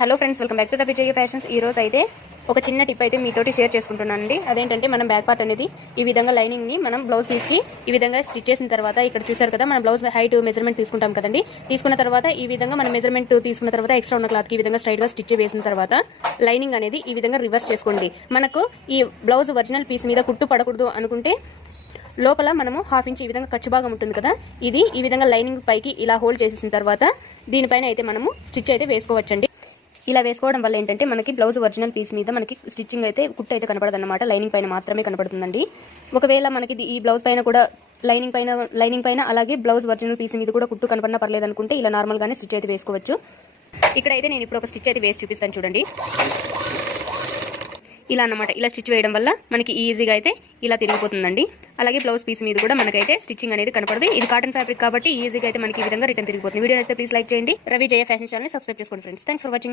Hello friends, welcome back to the Vijaya fashions. ఈ రోజు అయితే ఒక చిన్న టిప్ అయితే మీతోటి షేర్ చేసుకుంటున్నానండి. అదేంటంటే మనం బ్యాక్ పార్ట్ అనేది ఈ విధంగా లైనింగ్ ని మనం బ్లౌజ్ పీస్ కి ఈ విధంగా స్టిచ్ చేసిన తర్వాత ఇక్కడ చూసారు కదా, మనం బ్లౌజ్ హైట్ మెజర్మెంట్ తీసుకుంటాం కదండి. తీసుకున్న తర్వాత ఈ విధంగా మనం మెజర్మెంట్ తీసుకున్న తర్వాత ఎక్స్ట్రా ఉన్న క్లాత్ కి ఈ విధంగా స్ట్రైట్ గా స్టిచ్ వేసిన తర్వాత లైనింగ్ అనేది ఈ విధంగా రివర్స్ చేసుకోండి. మనకు ఈ బ్లౌజ్ ఒరిజినల్ పీస్ మీద కుట్టు పడకూడదు అనుకుంటే లోపల మనము 1/2 ఇంచ్ ఈ విధంగా ఖర్చు భాగం ఉంటుంది కదా, ఇది ఈ విధంగా లైనింగ్ పైకి ఇలా హోల్డ్ చేసేసిన తర్వాత దీనిపైన అయితే మనము స్టిచ్ అయితే వేసుకోవచ్చండి. ఇలా వేసుకోవడం వల్ల ఏంటంటే మనకి బ్లౌజ్ ఒరిజినల్ పీస్ మీద మనకి స్టిచ్చింగ్ అయితే కుట్టు అయితే కనపడదు అన్నమాట, లైనింగ్ పైన మాత్రమే కనపడుతుందండి. ఒకవేళ మనకి ఈ బ్లౌజ్ పైన కూడా లైనింగ్ పైన అలాగే బ్లౌజ్ ఒరిజినల్ పీస్ మీద కూడా కుట్టు కనపడినా పర్లేదు అనుకుంటే ఇలా నార్మల్ గానే స్టిచ్ అయితే వేసుకోవచ్చు. ఇక్కడైతే నేను ఇప్పుడు ఒక స్టిచ్ అయితే వేసి చూపిస్తాను చూడండి. ఇలా అన్నమాట, ఇలా స్టిచ్ వేయడం వల్ల మనకి ఈజీగా అయితే ఇలా తిరిగిపోతుందండి. అలాగే బ్లౌజ్ పీస్ మీద కూడా మనకైతే స్టిచ్చింగ్ అనేది కనపడదు. ఇది కాటన్ ఫ్యాబ్రిక్ కాబట్టి ఈజీగా అయితే మనకి ఈ విధంగా రిటర్న్ తిరిగిపోతుంది. వీడియో నచ్చితే ప్లీజ్ లైక్ చేయండి. రవి జయ ఫ్యాషన్ ఛానల్ సబ్స్క్రైబ్ చేసుకోండి ఫ్రెండ్స్. Thanks for watching.